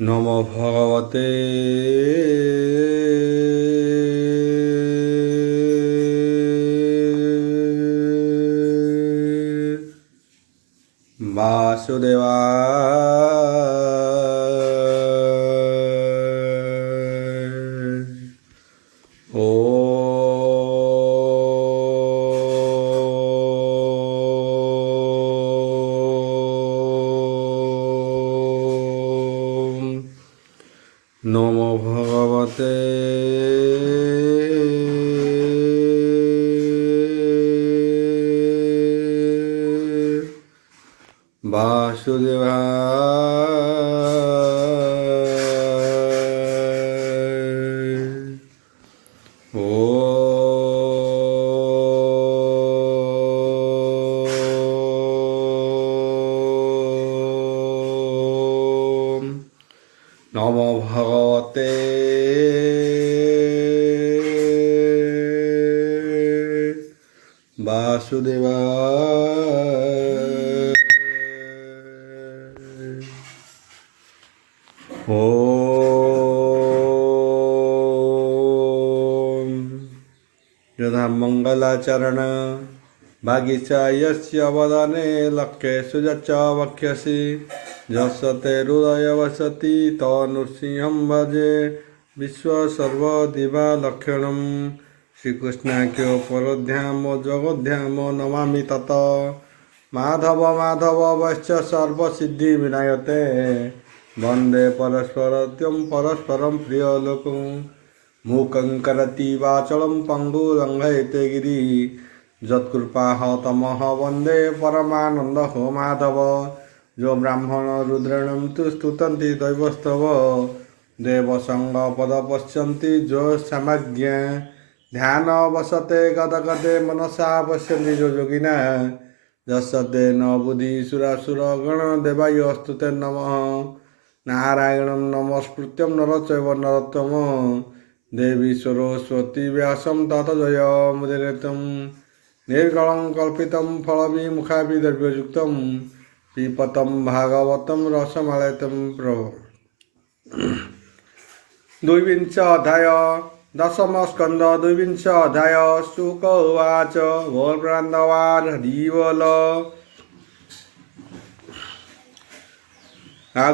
নমো ভগবতে বাসুদেবায়। নমো ভগবতে বাসুদেবায়। নমো ভগবতে বাসুদেবায়। ওম যথা মঙ্গলাচরণ ভাগিচা यस्य वदने लक्ष्येषु च वक्ष्यसि यस्य ते हृदये वसति तन्नृसिंहं भजे विश्वसर्वदिवालक्षणं श्रीकृष्णाख्यो परोध्याम जगोध्याम नमामि तत् माधव माधव वश्च सर्वसिद्धिविनायते वन्दे परस्परत्यं परस्परं प्रियलोकं मूकं करति वाचलं पङ्गुलङ्घयते गिरि यत्कृपाः तमः वन्दे परमानन्दो माधव जो ब्राह्मण रुद्रणं तु स्तुतन्ति दैवस्तव देवसङ्गपद पश्यन्ति जो समज्ञ ध्यान वसते गदगदे मनसा पश्यन्ति जो योगिना यस्य तेन बुद्धिसुरासुरगण देवायस्तु ते नमः नारायणं नमस्कृत्यं नरचैव नरोत्तमं देवी सरस्वती व्यासं ततो जयमुदीरयेत् निर्गलं कल्पितं फलविमुखाभिद्रव्ययुक्तं पिबतं भागवतं रसमालयितं प्रभो। द्विविंश अध्याय दशमस्कन्ध द्विविंश अध्याय शुक उवाच भोर्ब्रान्दवार हरिबोल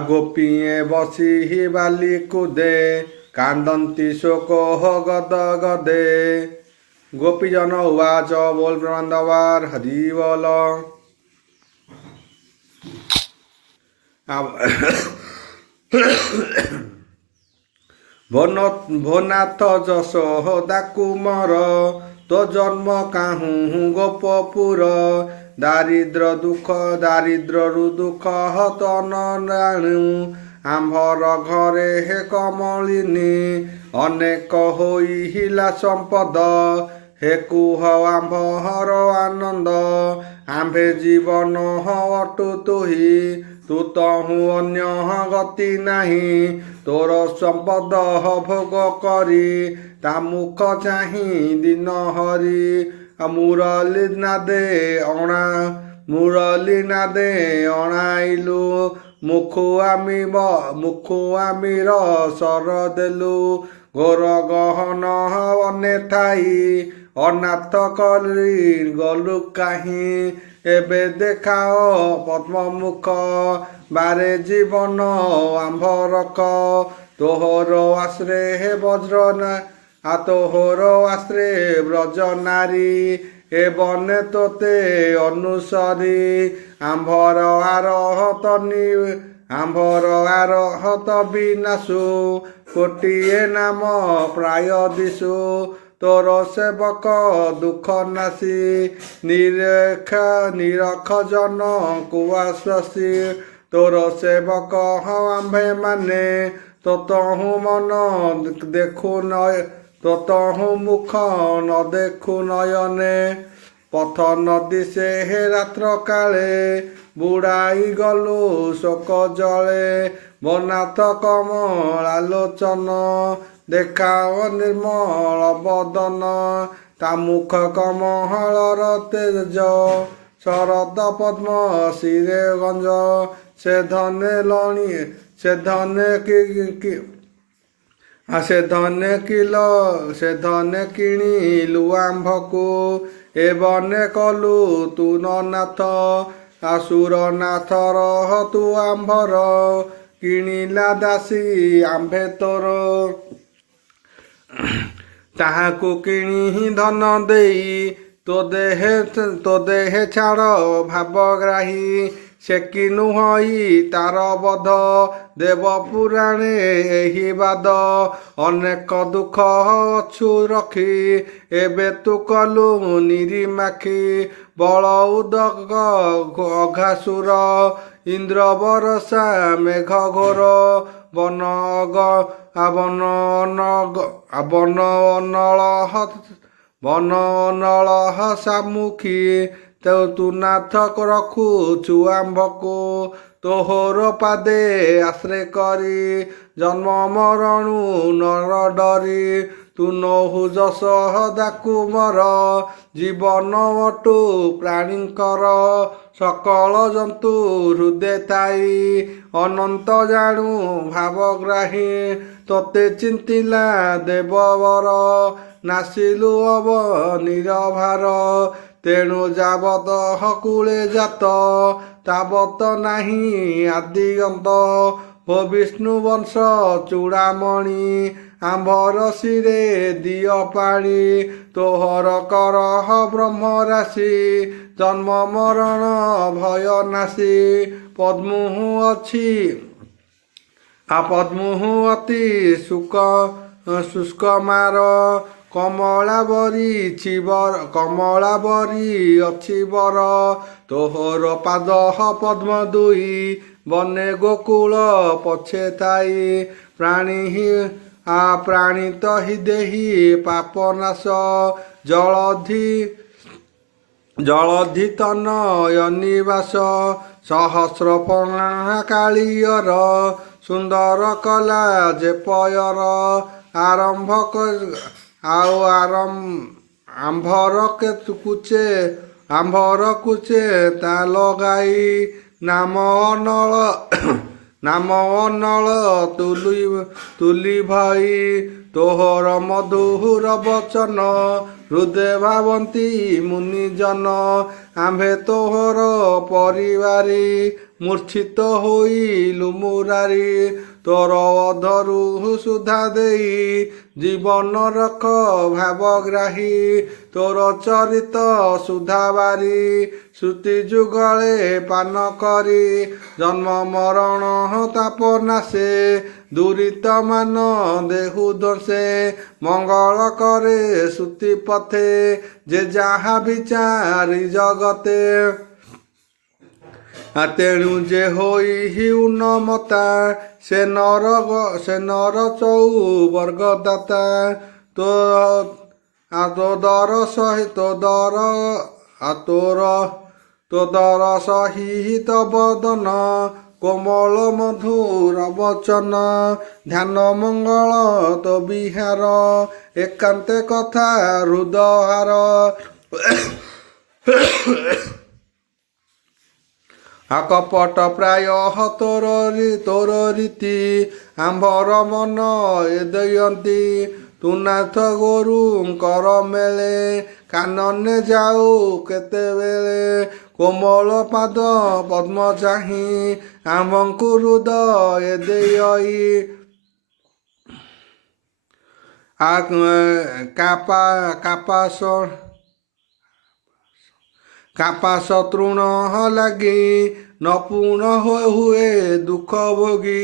गोपीये बसी हि बाली कुदे कान्दन्ति शोकोः गद गदे गोपीजन उवाच भोर्ब्रान्दवार हरिबोल भोनाथ जसो दाकुमर तो जन्म काहू गोपपुर दारिद्र रु दुख हत नाणु आम्भर घरे हे कमलिनी अनेक होई हिला संपद हे कुह आम्भर आनंद आम्भे जीवन अटु तुही तू तहु अन्य गति नाही तोर संपद भोग करी ता मुख चाही दिन हरि मुरली नादे अणाइलु मुखु आमिर सर देलु घोर गहन बने थाई अनाथ कली गलु काहीं एबे देखाओ पद्ममुख बारे जीवन आम्भरक तोहर आश्रे हे वज्रना तोहर आश्रे ब्रज नारी ए बने तोते अनुसरी आम्भर आरहत बिनाशु कोटिए नाम प्राय दिशु तोर सेवक दुख नासी निरख जन कुआसी तोर सेवक आम्भे माने ततहु मन देखु नय ततहु मुख न देखु नयने पथ नदी से हे रात्र काले बुड़ाई गलु शोक जले ବନାଥ କମଳାଲୋଚନ ଦେଖାଅ ନିର୍ମଳ ବଦନ ତା ମୁଖ କମଳର ତେଜ ଶରତ ପଦ୍ମ ଶିରେ ଗଞ୍ଜ ସେ ଧନେ କିଣିଲୁ ଆମ୍ଭକୁ ଏ ବନେ କଲୁ ତୁ ନନାଥ ଆସୁର ନାଥର ତୁ ଆମ୍ଭର କିଣିଲା ଦାସୀ ଆମ୍ଭେ ତୋର ତାହାକୁ କିଣି ଧନ ଦେଇ ତୋ ଦେହେ ଛାଡ଼ ଭାବଗ୍ରାହୀ ସେ କି ନୁହଁଇ ତାର ବଧ ଦେବ ପୁରାଣେ ଏହି ବାଦ ଅନେକ ଦୁଃଖ ଅଛୁ ରଖି ଏବେ ତୁ କଲୁ ନିରିମାଖି ବଳ ଉଦକ ଅଘାସୁର ଇନ୍ଦ୍ର ବରସା ମେଘ ଘୋର ବନ ଅନଳ ସାମୁଖୀ ତୁ ନାଥ ରଖୁଛୁ ଆମ୍ଭକୁ ତୋହର ପାଦେ ଆଶ୍ରୟ କରି ଜନ୍ମ ମରଣୁ ନର ଡରି ତୁ ନହୁ ଯଶ ଦାକୁ ମର ଜୀବନ ଅଟୁ ପ୍ରାଣୀଙ୍କର ସକଳ ଜନ୍ତୁ ହୃଦେ ଥାଇ ଅନନ୍ତ ଜାଣୁ ଭାବଗ୍ରାହୀ ତୋତେ ଚିନ୍ତିଲା ଦେବବର ନାସିଲୁ ଅବ ନିରଭାର ତେଣୁ ଯାବତ କୂଳେ ଜାତ ତାବତ ନାହିଁ ଆଦି ଅନ୍ତ ହୋ ବିଷ୍ଣୁ ବଂଶ ଚୂଡ଼ାମଣି ଆମ୍ଭର ଶିରେ ଦିଅ ପାଣି ତୋହର କରହ ବ୍ରହ୍ମ ରାଶି ଜନ୍ମ ମରଣ ଭୟ ନାଶୀ ପଦ୍ମୁହୁ ଅତି ଶୁଷ୍କ ମାର କମଳାବରୀ ଅଛି ବର ତୋହର ପାଦ ପଦ୍ମ ଦୁଇ ବନେ ଗୋକୁଳ ପଛେ ଥାଇ ପ୍ରାଣିତ ହି ଦେହି ପାପନାଶ ଜଳଧି ତନୟ ନିବାସ ସହସ୍ର ପଣା କାଳିୟର ସୁନ୍ଦର କଲା ଯେ ପୟର ଆମ୍ଭର କୁଚେ ତା ଲଗାଇ ନାମ ଅନଳ ତୁଲି ଭାଇ ତୋହର ମଧୁର ବଚନ ହୃଦେ ଭାବନ୍ତି ମୁନିଜନ ଆମ୍ଭେ ତୋହର ପରିବାରୀ ମୂର୍ଚ୍ଛିତ ହୋଇଲୁ ମୁରାରୀ ତୋର ଅଧରୁ ସୁଧା ଦେଇ ଜୀବନ ରଖ ଭାବଗ୍ରାହୀ ତୋର ଚରିତ ସୁଧାବାରୀ ଶ୍ରୁତି ଯୁଗଳେ ପାନ କରି ଜନ୍ମ ମରଣ ତାପ ନାଶେ ଦୁରିତ ମାନ ଦେହୁ ଦୋଷେ ମଙ୍ଗଳ କରେ ଶ୍ରୁତି ପଥେ ଯେ ଯାହା ବିଚାରି ଜଗତେ ତେଣୁ ଯେ ହୋଇ ଉନ୍ନମତା ସେ ନର ଚଉବର୍ଗ ଦାତା ତୋ ଦର ସହିତ ବଦନ କୋମଳ ମଧୁର ବଚନ ଧ୍ୟାନ ମଙ୍ଗଳ ତୋ ବିହାର ଏକାନ୍ତେ କଥା ହୃଦହାର କପଟ ପ୍ରାୟ ତୋର ରୀତି ଆମ୍ଭର ମନ ଏ ଦୟନ୍ତି ତୁ ନାଥ ଗୋରୁଙ୍କର ମେଳେ କାନନେ ଯାଉ କେତେବେଳେ କୋମଳ ପାଦ ପଦ୍ମ ଚାହିଁ ଆମ୍ଭଙ୍କୁ ହୃଦୟ ଦେଇ କାପାସ ତୃଣ ଲାଗି ନ ପୁଣ ହୁଏ ଦୁଃଖ ଭୋଗୀ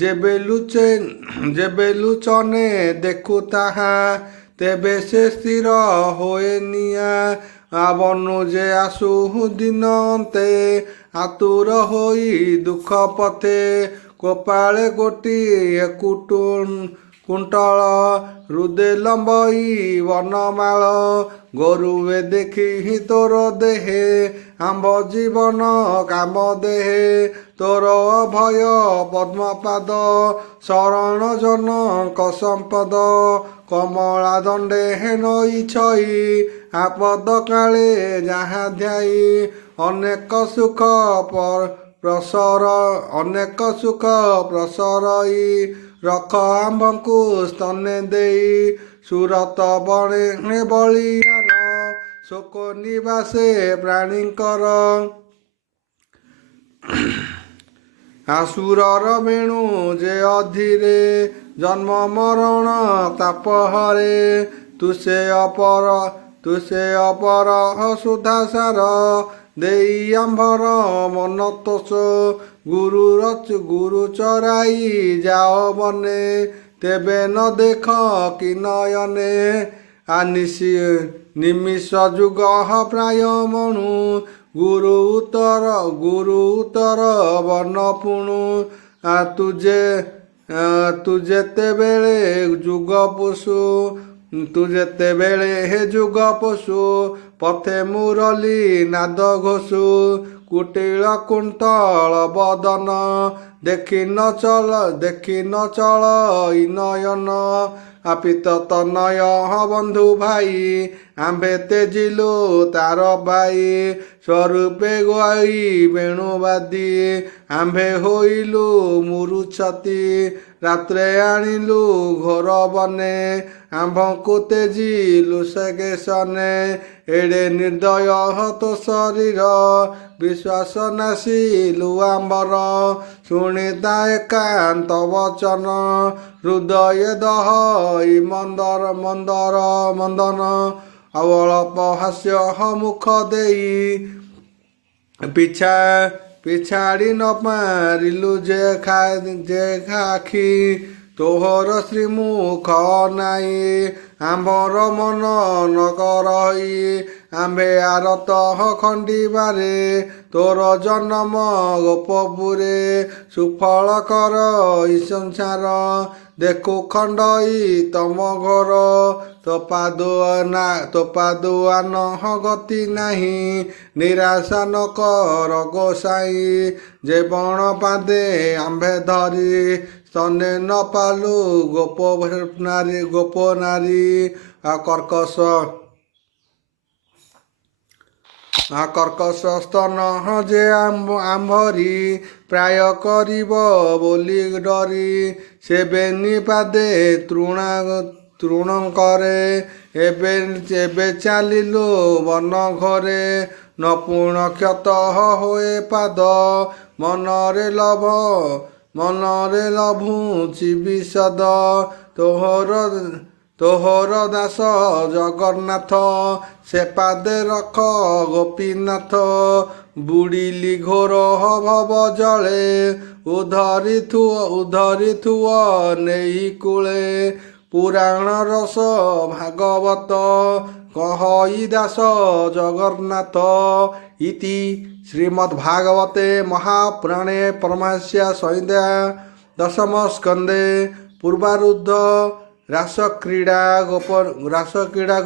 ଯେବେ ଲୁଚନେ ଦେଖୁ ତାହା ତେବେ ସେ ସ୍ଥିର ହୋଏ ନିଆଁ ବନୁ ଯେ ଆସୁ ଦିନ ଅନ୍ତେ ଆତୁର ହୋଇ ଦୁଃଖ ପଥେ କୋପାଳେ ଗୋଟିଏ କୁଣ୍ଟଳ ହୃଦେ ଲମ୍ବଇ ବନମାଳ ଗୋରୁଏ ଦେଖି ତୋର ଦେହେ ଆମ୍ଭ ଜୀବନ କାମ ଦେହେ ତୋର ଅଭୟ ପଦ୍ମପାଦ ଶରଣ ଜନକ ସମ୍ପଦ କମଳା ଦଣ୍ଡେ ନଈ ଛଇ ଆପଦ କାଳେ ଯାହା ଧ୍ୟାଇ ଅନେକ ସୁଖ ଅନେକ ସୁଖ ପ୍ରସରଇ ରଖ ଆମ୍ଭଙ୍କୁ ସ୍ତନେ ଦେଇ ସୁରତ ବଣେ ବଳିଆର ଶୋକ ନିବାସେ ପ୍ରାଣୀଙ୍କର ଆସୁରର ବେଣୁ ଯେ ଅଧୀରେ ଜନ୍ମ ମରଣ ତାପ ହରେ ତୁ ସେ ଅପର ସୁଧାସାର ଦେଇ ଆମ୍ଭର ମନ ତୋଷ ଗୁରୁ ଚରାଇ ଯାଅ ବନେ ତେବେ ନ ଦେଖ କି ନୟନେ ନିମିଷ ଯୁଗ ପ୍ରାୟ ମଣୁ ଗୁରୁ ଉତ୍ତର ବନ ପୁଣୁ ତୁ ଯେତେବେଳେ ଯୁଗ ପଶୁ ପଥେ ମୁରଲି ନାଦ ଘୋଷୁ କୁଟିଳ କୁନ୍ତଳ ବଦନ ଦେଖି ନ ଚଳ ନୟନ ଆପିତ ତନୟ ବନ୍ଧୁ ଭାଇ ଆମ୍ଭେ ତେଜିଲୁ ତାର ବାଇ ସ୍ୱରୂପେ ଗାଇ ବେଣୁବାଦୀ ଆମ୍ଭେ ହୋଇଲୁ ମୁରୁଛତି ରାତ୍ରେ ଆଣିଲୁ ଘୋର ବନେ ଆମ୍ଭଙ୍କୁ ତେଜିଲୁ ସେଗେସନେ ଏଡ଼େ ନିର୍ଦ୍ଦୟ ତୋ ଶରୀର ବିଶ୍ୱାସ ନାସିଲୁ ଆମ୍ଭର ଶୁଣିତା ଏକାନ୍ତ ବଚନ ହୃଦୟ ଦହଇ ମନ୍ଦନ ଅବଳପ ହାସ୍ୟ ମୁଖ ଦେଇ ପିଛାଡ଼ି ନ ପାରିଲୁ ଯେ ଆଖି ତୋହର ଶ୍ରୀମୁଖ ନାଇଁ ଆମ୍ଭର ମନ ନ କରଇ ଆମ୍ଭେ ଆରତ ଖଣ୍ଡିବାରେ ତୋର ଜନମ ଗୋପପୁରେ ସୁଫଳ କର ସଂସାର ଦେଖୁ ଖଣ୍ଡଇ ତମ ଘର ତୋ ପାଦୁଆନ ଗତି ନାହିଁ ନିରାଶା ନ କର ଗୋସାଇ ଯେ ବଣ ପାଦେ ଆମ୍ଭେ ଧରି ସ୍ତନେ ନ ପାଲୁ ଗୋପ ନାରୀ କର୍କଶ ସ୍ତନ ଯେ ଆମ୍ଭରି ପ୍ରାୟ କରିବ ବୋଲି ଡରି ସେବେ ନିପାଦେ ତୃଣ କରେ ଏବେ ଚାଲିଲୁ ବନ ଘରେ ନ ପୁଣ କ୍ଷତ ହୋଏ ପାଦ ମନରେ ଲଭୁଛି ବିଷଦ ତୋହର ଦାସ ଜଗନ୍ନାଥ ସେ ପାଦେ ରଖ ଗୋପୀନାଥ ବୁଡ଼ିଲି ଘୋର ଭବ ଜଳେ ଉଧରିଥୁଅ ନେଇ କୂଳେ ପୁରାଣ ରସ ଭାଗବତ କହଇ ଦାସ ଜଗନ୍ନାଥ ଇତି ଶ୍ରୀମଦ୍ଭାଗବତେ ମହାପୁରାଣେ ପରମହଂସ୍ୟା ସଂହିତା ଦଶମ ସ୍କନ୍ଧେ ପୂର୍ବାରୁଦ୍ଧ ରାସକ୍ରୀଡ଼ା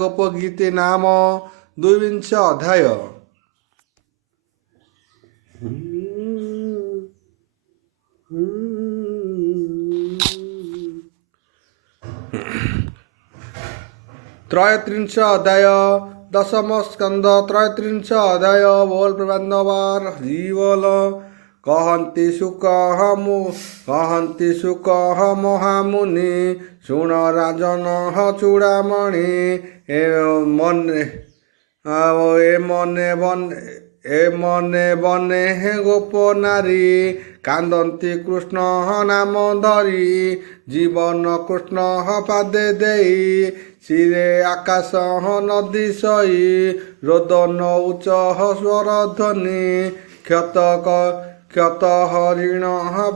ଗୋପଗୀତେ ନାମ 22 ଅଧ୍ୟାୟ। त्रयत्रिंश अध्याय दशम स्कंद 33 अध्याय बोल प्रबंधवार जीवल कहन्ति सुख महामुनि शुण राजन चूड़ामणि मने बने गोप नारी कांदन्ति कृष्ण नाम धरी जीवन कृष्ण पादे देई शिरे आकाश नदी सई रोदन उच्च स्वर ध्वनि क्षत हरिण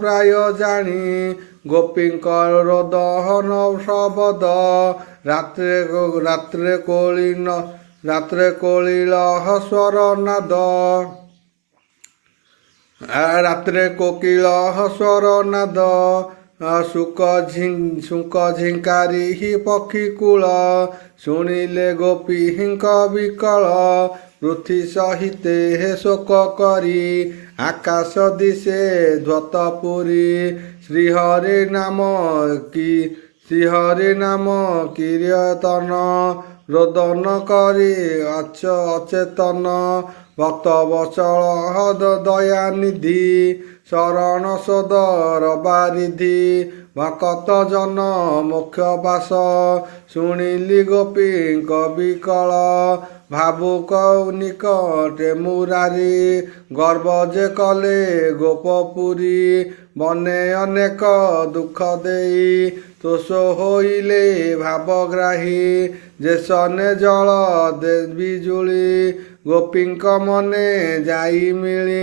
प्राय जानी गोपींकर रोदन शबद रात्रे कोकिल स्वर नाद रात्रे कोकिल स्वर नाद ଶୁକ ଝିଙ୍କାରି ପକ୍ଷୀ କୂଳ ଶୁଣିଲେ ଗୋପୀଙ୍କ ବିକଳ ପୃଥ୍ୱୀ ସହିତେ ହେ ଶୋକ କରି ଆକାଶ ଦିଶେ ଧ୍ୱତ ପୁରୀ ଶ୍ରୀହରି ନାମ କୀର୍ତ୍ତନ ରୋଦନ କରି ଅଚେତନ ଭକ୍ତ ବତ୍ସଳ ଦୟାନିଧି ଶରଣ ସୋଦର ବାରିଧି ଭକତ ଜନ ମୋକ୍ଷ ବାସ ଶୁଣିଲି ଗୋପୀଙ୍କ ବିକଳ ଭାବୁକ ନିକଟେ ମୁରାରି ଗର୍ବ ଯେ କଲେ ଗୋପପୁରୀ ବନେ ଅନେକ ଦୁଃଖ ଦେଇ ତୋଷ ହୋଇଲେ ଭାବଗ୍ରାହୀ ଯେସନେ ଜଳ ବିଜୁଳି ଗୋପୀଙ୍କ ମନେ ଯାଇ ମିଳି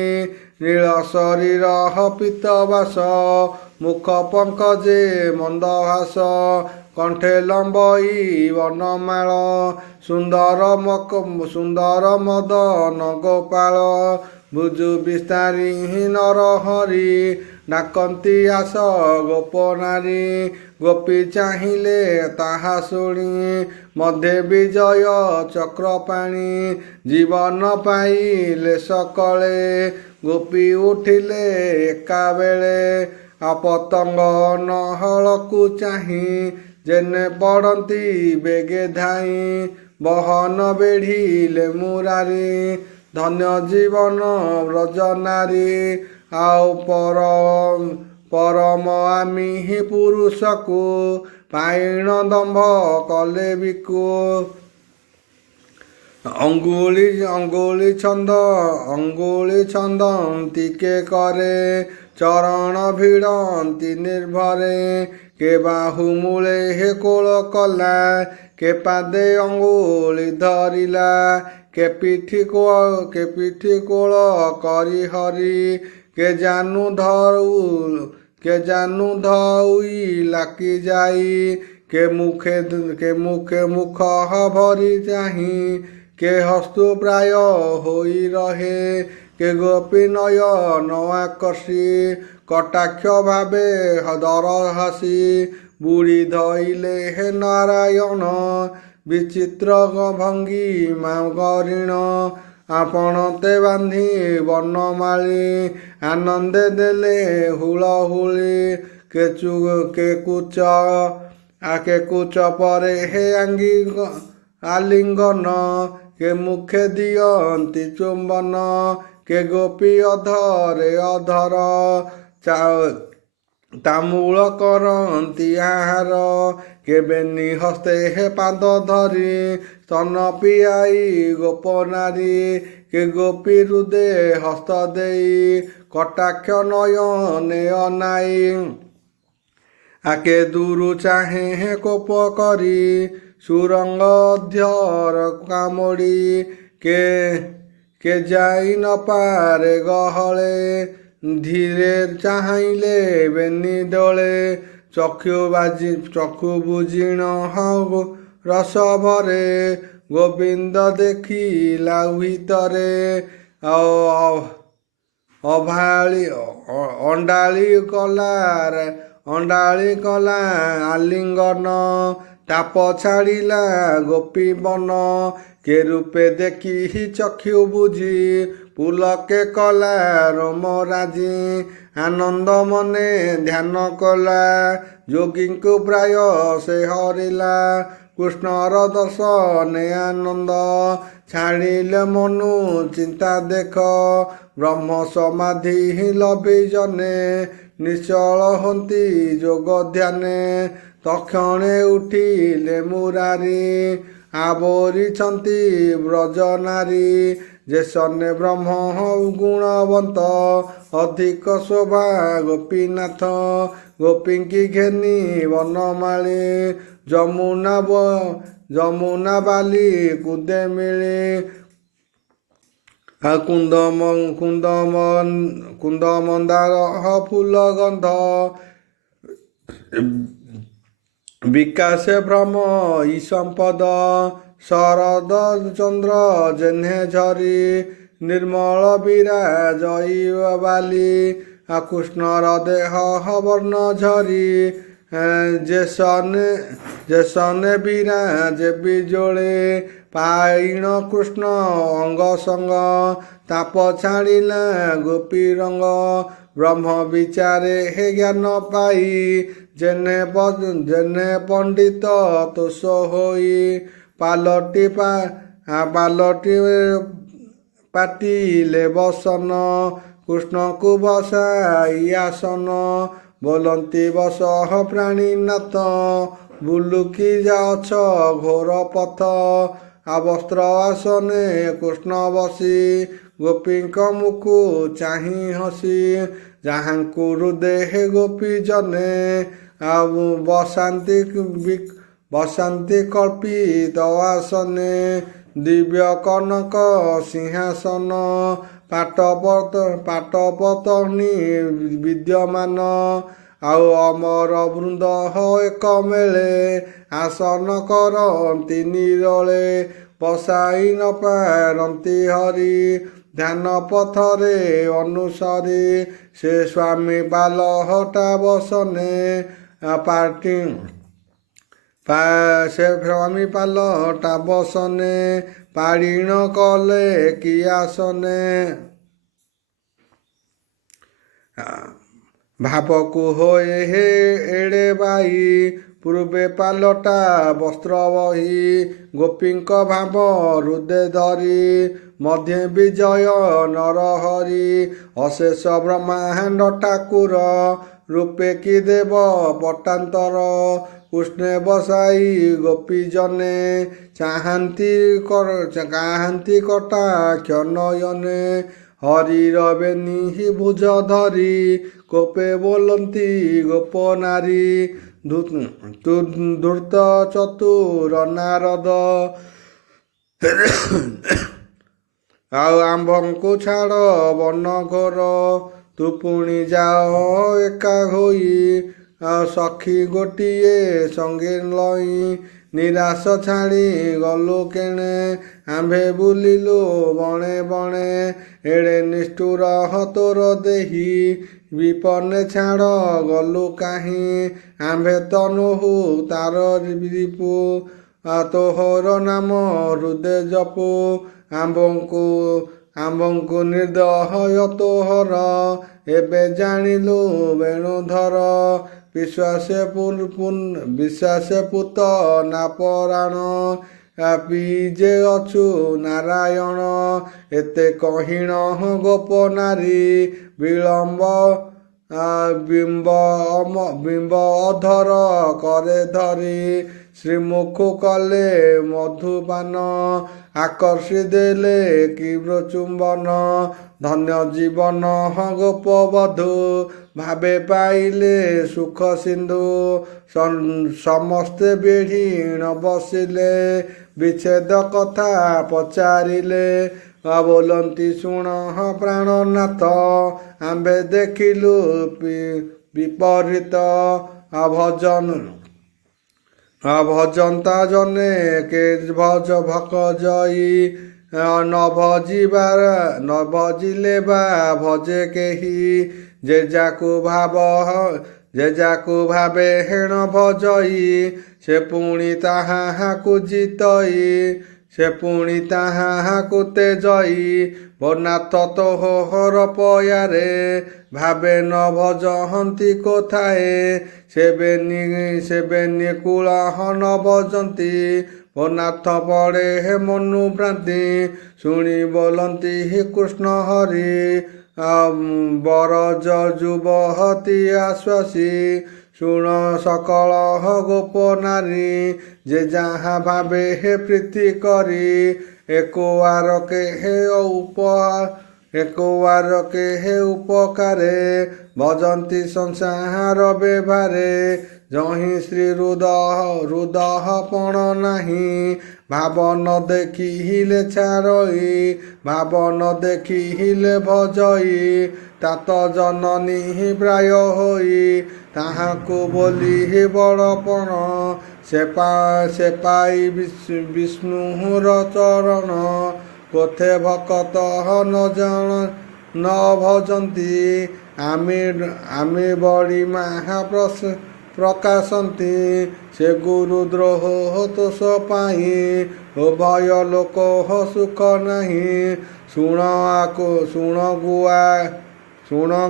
ନୀଳ ଶରୀର ପିତବାସ ମୁଖ ପଙ୍କଜେ ମନ୍ଦହାସ କଣ୍ଠେ ଲମ୍ବଇ ବନମାଳ ସୁନ୍ଦର ମଦନ ଗୋପାଳ ଭୁଜୁ ବିସ୍ତାରୀ ନରହରି ଡାକନ୍ତି ଆସ ଗୋପନାରୀ ଗୋପୀ ଚାହିଁଲେ ତାହା ଶୁଣି ମଧ୍ୟେ ବିଜୟ ଚକ୍ରପାଣି ଜୀବନ ପାଇଲେ ସକଳେ ଗୋପୀ ଉଠିଲେ ଏକାବେଳେ ଆପତଙ୍ଗ ନହଳକୁ ଚାହିଁ ଯେନେ ପଡ଼ନ୍ତି ବେଗେ ଧାଇଁ ବହନ ବେଢ଼ିଲେ ମୁରାରୀ ଧନ୍ୟ ଜୀବନ ବ୍ରଜନାରୀ ଆଉ ପରମ ଆମିି ପୁରୁଷକୁ ପାଇଣ ଦମ୍ଭ କଲେ ବିକୁ ଅଙ୍ଗୁଳି ଛନ୍ଦନ୍ତି କେ କରେ ଚରଣ ଭିଡ଼ନ୍ତି ନିର୍ଭରେ କେ ବାହୁ ମୂଳେ ହେ କୋଳ କଲା କେ ପାଦେ ଅଙ୍ଗୁଳି ଧରିଲା କେ ପିଠି କୋଳ କରି ହରି କେ ଜାନୁ ଧଉଇ ଲାକି ଯାଇ କେ ମୁଖ ଭରି ଚାହିଁ କେ ହସ୍ତୁ ପ୍ରାୟ ହୋଇ ରହେ କେ ଗୋପୀ ନୟନ ଆକର୍ଷି କଟାକ୍ଷ ଭାବେ ଦର ହାସି ବୁଢ଼ୀ ଧଇଲେ ହେ ନାରାୟଣ ବିଚିତ୍ର ଭଙ୍ଗୀ ଗରିଣ ଆପଣ ତେ ବାନ୍ଧି ବନମାଳି ଆନନ୍ଦେ ଦେଲେ ହୁଳହୁଳି କେ କୁଚ ପରେ ହେ ଆଲିଙ୍ଗନ କେ ମୁଖେ ଦିଅନ୍ତି ଚୁମ୍ବନ କେ ଗୋପୀ ଅଧରେ ଅଧର ତାମୂଳ କରନ୍ତି ଆହାର କେ ବେନି ହସ୍ତେ ହେ ପାଦ ଧରି ସ୍ତନ ପିଆଇ ଗୋପନାରୀ କେ ଗୋପୀ ହୃଦେ ହସ୍ତ ଦେଇ କଟାକ୍ଷ ନୟନେ ଅନାଇ ଆକେ ଦୂରୁ ଚାହେଁ କୋପ କରି ସୁରଙ୍ଗ ଅଧ୍ୟର କାମୁଡ଼ି କେ ଯାଇ ନ ପାରେ ଗହଳେ ଧୀରେ ଚାହିଁଲେ ବେନି ଦୋଳେ ଚକ୍ଷୁ ବୁଜିଣ ରସ ଭରେ ଗୋବିନ୍ଦ ଦେଖିଲା ଭିତରେ ଅଣ୍ଡାଳି କଲା ଆଲିଙ୍ଗନ ତାପ ଛାଡ଼ିଲା ଗୋପୀ ବନ କେ ରୂପେ ଦେଖି ଚକ୍ଷୁ ବୁଝି ପୁଲକେ କଲା ରୋମ ରାଜି ଆନନ୍ଦ ମନେ ଧ୍ୟାନ କଲା ଯୋଗୀଙ୍କୁ ପ୍ରାୟ ସେ ହରିଲା କୃଷ୍ଣର ଦର୍ଶନେ ଆନନ୍ଦ ଛାଡ଼ିଲେ ମନୁ ଚିନ୍ତା ଦେଖ ବ୍ରହ୍ମ ସମାଧି ଲଭି ଜନେ ନିଶ୍ଚଳ ହନ୍ତି ଯୋଗ ଧ୍ୟାନେ ତକ୍ଷଣେ ଉଠିଲେ ମୁରାରୀ ଆବୋରିଛନ୍ତି ବ୍ରଜନାରୀ ଯେସନେ ବ୍ରହ୍ମ ଗୁଣବନ୍ତ ଅଧିକ ଶୋଭା ଗୋପୀନାଥ ଗୋପୀଙ୍କି ଘେନି ବନମାଳି ଯମୁନା ବାଲି କୁଦେ ମିଳି କୁନ୍ଦ ମନ୍ଦାର ଫୁଲ ଗନ୍ଧ ବିକାଶେ ଭ୍ରମ ଇ ସମ୍ପଦ ଶରଦ ଚନ୍ଦ୍ର ଜେହ୍ନେ ଝରି ନିର୍ମଳ ବିରାଜଇ ବାଲି କୃଷ୍ଣର ଦେହ ବର୍ଣ୍ଣ ଝରି ଯେସନେ ବିରାଜେ ବିଜୋଳେ ପାଇଣ କୃଷ୍ଣ ଅଙ୍ଗ ସଙ୍ଗ ତାପ ଛାଡ଼ିଲା ଗୋପୀ ରଙ୍ଗ ବ୍ରହ୍ମ ବିଚାରେ ହେ ଜ୍ଞାନ ପାଇ ଯେନେ ପଣ୍ଡିତ ତୋଷ ହୋଇ ପାଲଟି ପାଟିଲେ ବସନ କୃଷ୍ଣକୁ ବସାଇ ଆସନ ବୋଲନ୍ତି ବସହ ପ୍ରାଣୀନାଥ ବୁଲୁକି ଯାଅଛ ଘୋର ପଥ ବସ୍ତ୍ର ଆସନେ କୃଷ୍ଣ ବସି ଗୋପୀଙ୍କ ମୁଖୁ ଚାହିଁ ହସି ଯାହାଙ୍କୁ ହୃଦେ ଗୋପୀ ଜନେ ବସାନ୍ତି କଳ୍ପିତ ଆସନେ ଦିବ୍ୟ କନକ ସିଂହାସନ ପାଟପତନି ବିଦ୍ୟମାନ ଅମର ବୃନ୍ଦ ଏକ ମେଳେ ଆସନ କରନ୍ତି ନିରଳେ ବସାଇ ନ ପାରନ୍ତି ହରି ଧ୍ୟାନ ପଥରେ ଅନୁସରି ସେ ସ୍ୱାମୀ ପାଲହଟା ବସନେ ପାଲହଟା ବସନେ ପାଳିଣ କଲେ କି ଆସନେ ଭାବକୁ ହୋଏ ହେ ଏଡ଼େ ବାଇ ପୂର୍ବେ ପାଲଟା ବସ୍ତ୍ର ବହି ଗୋପୀଙ୍କ ଭାବ ହୃଦେ ଧରି ମଧ୍ୟ ବିଜୟ ନରହରି ଅଶେଷ ବ୍ରହ୍ମାଣ୍ଡ ଠାକୁର ରୂପେ କି ଦେବ ପଟାନ୍ତର କୃଷ୍ଣେ ବସାଇ ଗୋପୀ ଜନେ ଚାହାନ୍ତି କଟାକ୍ଷ ନୟନେ ହରିର ବେନି ଭୁଜ ଧରି କୋପେ ବୋଲନ୍ତି ଗୋପ ନାରୀ ଧୂର୍ତ୍ତ ଚତୁର ନାରଦ ଆମ୍ଭଙ୍କୁ ଛାଡ଼ ବନ ଘୋର ତୁ ପୁଣି ଯାଅ ଏକା ହୋଇ ସଖୀ ଗୋଟିଏ ସଙ୍ଗେ ଲଇ ନିରାଶ ଛାଡ଼ି ଗଲୁ କେଣେ ଆମ୍ଭେ ବୁଲିଲୁ ବଣେ ବଣେ ଏଡ଼େ ନିଷ୍ଠୁର ତୋର ଦେହି ବିପନେ ଛାଡ଼ ଗଲୁ କାହିଁ ଆମ୍ଭେ ତନୁହୁ ତାର ରିପୁ ତୋହର ନାମ ହୃଦେ ଜପୁ ଆମ୍ଭଙ୍କୁ ନିର୍ଦୟ ତୋହର ଏବେ ଜାଣିଲୁ ବେଣୁଧର ବିଶ୍ୱାସେ ପୁତ ନା ପରାଣ ପିଜେ ଅଛୁ ନାରାୟଣ ଏତେ କହିଣ ଗୋପ ନାରୀ ବିମ୍ବ ଅଧର କରେ ଧରି ଶ୍ରୀମୁଖ କଲେ ମଧୁପାନ ଆକର୍ଷି ଦେଲେ ତୀବ୍ର ଚୁମ୍ବନ ଧନ୍ୟ ଜୀବନ ଗୋପ ବଧୁ ଭାବେ ପାଇଲେ ସୁଖ ସିନ୍ଧୁ ସମସ୍ତେ ବେଢ଼ିଣ ବସିଲେ ବିଚ୍ଛେଦ କଥା ପଚାରିଲେ ବୋଲନ୍ତି ଶୁଣ ପ୍ରାଣନାଥ ଆମ୍ଭେ ଦେଖିଲୁ ବିପରୀତ ଭଜନ୍ତା ଜନେ କେ ଭକ ଜଇ ନ ଭଜିଲେ ବା ଭଜେ କେହି ଯେଯାକୁ ଭାବେ ହେଣ ଭଜଇ ସେ ପୁଣି ତାହାକୁ ଜିତଇ ସେ ପୁଣି ତାହାକୁ ତେଜଇ ବନାଥ ତୋହର ପୟାରେ ଭାବେ ନ ଭଜହନ୍ତି କୋଥାଏ ସେବେନି କୂଳ ନ ଭଜନ୍ତି ବନାଥ ପଡ଼େ ହେ ମନୁ ଭ୍ରାନ୍ତି ଶୁଣି ବୋଲନ୍ତି କୃଷ୍ଣ ହରି ବରଜ ଯୁବହତି ଆଶ୍ୱାସୀ ଶୁଣ ସକଳ ଗୋପ ନାରୀ ଯେ ଯାହା ଭାବେ ହେ ପ୍ରୀତି କରି ଏକବାର କେହେ ଉପକାରେ ଭଜନ୍ତି ସଂସାର ବେଭାରେ ଯହିଁ ଶ୍ରୀ ହୃଦୟ ପଣ ନାହିଁ ଭାବ ନ ଦେଖିଲେ ଛାଡ଼ଇ ଭାବ ନ ଦେଖିଲେ ଭଜଇ ତାତ ଜନନୀ ପ୍ରାୟ ହୋଇ ତାହାକୁ ବୋଲି ବଡ଼ପଣ ସେ ପାଇ ବିଷ୍ଣୁର ଚରଣ କୋଥେ ଭକତ ନ ଭଜନ୍ତି ଆମେ ବଡ଼ି ପ୍ରକାଶନ୍ତି ସେ ଗୁରୁଦ୍ରୋହ ତୋଷ ପାଇଁ ଉଭୟ ଲୋକ ସୁଖ ନାହିଁ। ଶୁଣ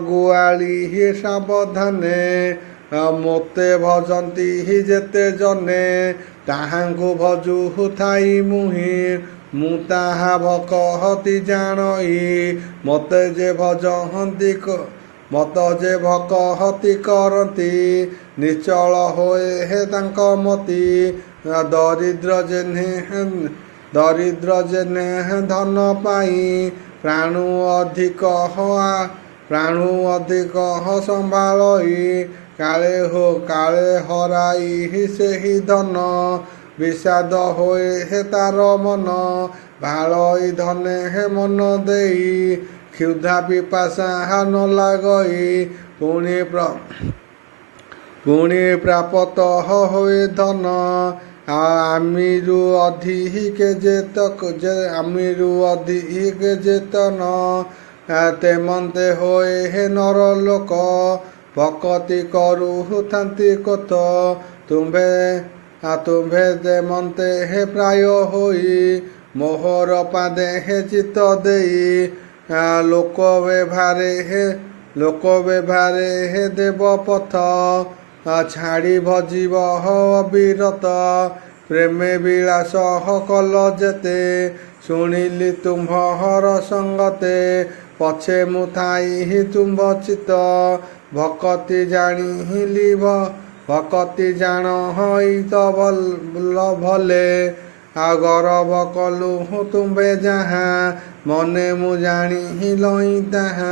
ଗୁଆଳି ସାବଧାନେ ମୋତେ ଭଜନ୍ତି ଯେତେ ଜନେ ତାହାଙ୍କୁ ଭଜୁ ଥାଇ ମୁହିଁ ମୁଁ ତାହା ଭକହତି ଜାଣଇ ମୋତେ ଯେ ଭକହତି କରନ୍ତି ନିଶ୍ଚଳ ହୋଏ ତାଙ୍କ ମତି ଦରିଦ୍ର ଯେନେ ଧନ ପାଇ ପ୍ରାଣୁ ଅଧିକ ସମ୍ଭାଳଇ କାଳେ ହରାଇ ସେହି ଧନ ବିଷାଦ ହୋଏ ତାର ମନ ଭାଳଇ ଧନେ ମନ ଦେଇ କ୍ଷୁଧା ପିପାସା ନ ଲାଗଇ ପୁଣି ପ୍ରାପତ ହୋଏ ଧନ ଆମିରୁ ଅଧିକ ଯେତନ ତେମନ୍ତେ ହୋଏ ନର ଲୋକ ଭକତି କରୁଥାନ୍ତି କୋତ ତୁମ୍ଭେ ତେମନ୍ତେ ପ୍ରାୟ ହୋଇ ମୋହର ପାଦେ ଚିତ୍ତ ଦେଇ ଲୋକ ବ୍ୟବହାରେ ଦେବ ପଥ ଛାଡ଼ି ଭଜିବ ଅବିରତ ପ୍ରେମେ ବିଳାସ କଲ ଯେତେ ଶୁଣିଲି ତୁମ୍ଭର ସଙ୍ଗତେ ପଛେ ମୁଁ ଥାଇ ତୁମ୍ଭ ଚିତ ଭକତି ଜାଣ ହଇ ତ ଭଲେ ଗରବ କଲୁ ତୁମ୍ଭେ ଯାହା ମନେ ମୁଁ ଜାଣିଲଇଁ ତାହା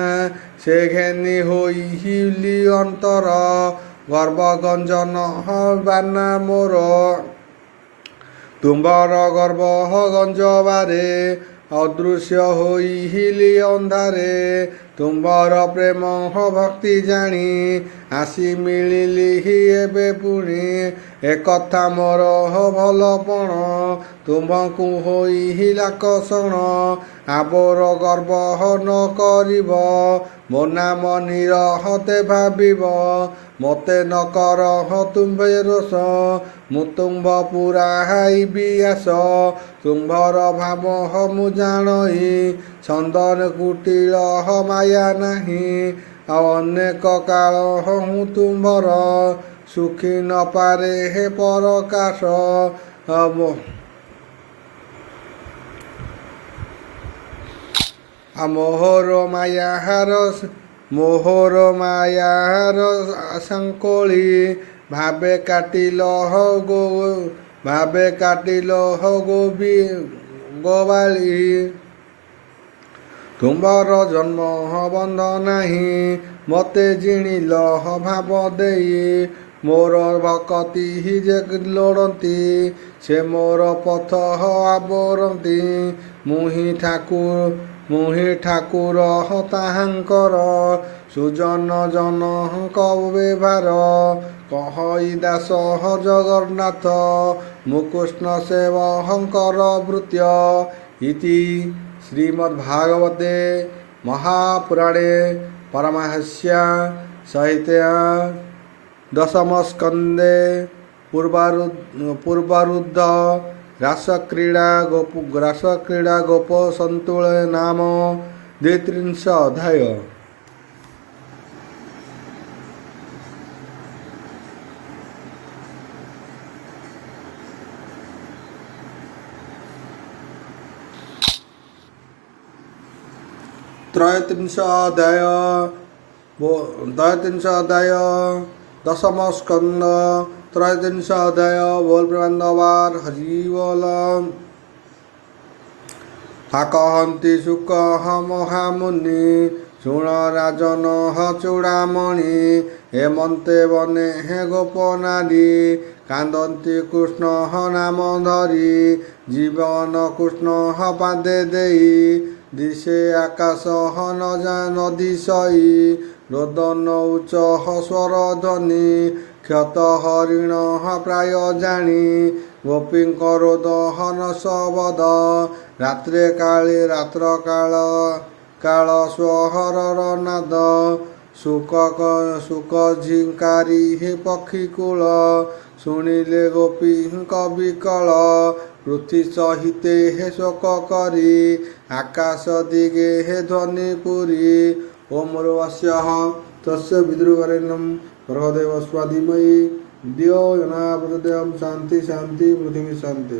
ସେ ଘେନି ହୋଇଲି ଅନ୍ତର ଗର୍ବ ଗଞ୍ଜନ ବାନା ମୋର ତୁମ୍ଭର ଗର୍ବ ଗଞ୍ଜବାରେ ଅଦୃଶ୍ୟ ହୋଇଲି ଅନ୍ଧାରେ ତୁମ୍ଭର ପ୍ରେମ ଭକ୍ତି ଜାଣି ଆସି ମିଳିଲି ଏବେ ପୁଣି ଏକଥା ମୋର ଭଲପଣ ତୁମ୍ଭଙ୍କୁ ହୋଇଲା କଷଣ ଆବୋର ଗର୍ବ ନ କରିବ ମୋ ନାମ ନିରହତେ ଭାବିବ ମୋତେ ନ କର ତୁମ୍ଭେ ରୋଷ ମୁଁ ତୁମ୍ଭ ପୁରାଇବି ଆସ ତୁମ୍ଭର ଭାବ ମୁଁ ଜାଣଇ ଛନ୍ଦନ କୁଟିଳ ମାୟା ନାହିଁ ଆଉ ଅନେକ କାଳ ମୁଁ ତୁମ୍ଭର ସୁଖୀ ନ ପାରେ ପରକାଶ ମୋହର ମାୟାର ସାଙ୍କୋଳି ଭାବେ କାଟିଲ ଗୋବାଳି ତୁମ୍ଭର ଜନ୍ମ ବନ୍ଧ ନାହିଁ ମୋତେ ଜିଣିଲ ଭାବ ଦେଇ ମୋର ଭକତି ଯେ ଲୋଡ଼ନ୍ତି ସେ ମୋର ପଥ ଆବରନ୍ତି ମୁହିଁ ଠାକୁର ତାହାଙ୍କର ସୁଜନ ଜନଙ୍କ ବ୍ୟବହାର କହଇ ଦାସ ଜଗନ୍ନାଥ ମୁଁ କୃଷ୍ଣ ସେବଙ୍କର ଭୃତ୍ୟ ଇତି ଶ୍ରୀମଦ୍ଭାଗବତେ ମହାପୁରାଣେ ପରମହଂସ୍ୟା ସହିତେ ଦଶମସ୍କନ୍ଧେ ପୂର୍ବାରୁଦ୍ଧ ରାସକ୍ରୀଡ଼ା ଗୋପ ସନ୍ତୁଳ ନାମ 23 ଅଧ୍ୟାୟ। ତ୍ରୟୋତ୍ରିଂଶ ଅଧ୍ୟାୟ ଦଶମ ସ୍କନ୍ଧ ତ୍ରୟୋତ୍ରିଂଶ ଅଧ୍ୟାୟ ବୋଲ ପ୍ରେମାନନ୍ଦବାର ହରି ବୋଲ। କହନ୍ତି ସୁକ ମହାମୁନି ଶୁଣ ରାଜନ ଚୂଡ଼ାମଣି ହେମନ୍ତେ ବନେ ଗୋପ ନାରୀ କାନ୍ଦନ୍ତି କୃଷ୍ଣ ନାମ ଧରି ଜୀବନ କୃଷ୍ଣ ପାଦେ ଦେଇ ଦିଶେ ଆକାଶ ନଦୀ ସଇ ରୋଦନ ଉଚ୍ଚ ସ୍ୱର ଧ୍ୱନି କ୍ଷତ ହରିଣ ପ୍ରାୟ ଜାଣି ଗୋପୀଙ୍କ ରୋଦନ ଶବଦ ରାତ୍ର କାଳ ସ୍ୱହରର ନାଦ ସୁକ ଝିଙ୍କାରି ହେ ପକ୍ଷୀ କୂଳ, ଶୁଣିଲେ ଗୋପୀଙ୍କ ବିକଳ। ପୃଥ୍ୱୀ ସହିତେ ହେ ଶୋକ କରି, ଆକାଶ ଦିଗେ ହେ ଧ୍ୱନି ପୁରୀ। ଓମ୍ ଭର୍ଗୋଶ୍ୱ ତସ୍ୟ ବିତୁର୍ବରେଣ୍ୟଂ ଭର୍ଗୋ ଦେବସ୍ୟ ଧୀମହି ଧିୟୋ ଯୋ ନଃ ପ୍ରଚୋଦୟାତ୍। ଶାନ୍ତି ଶାନ୍ତି ପୃଥିବୀ ଶାନ୍ତି।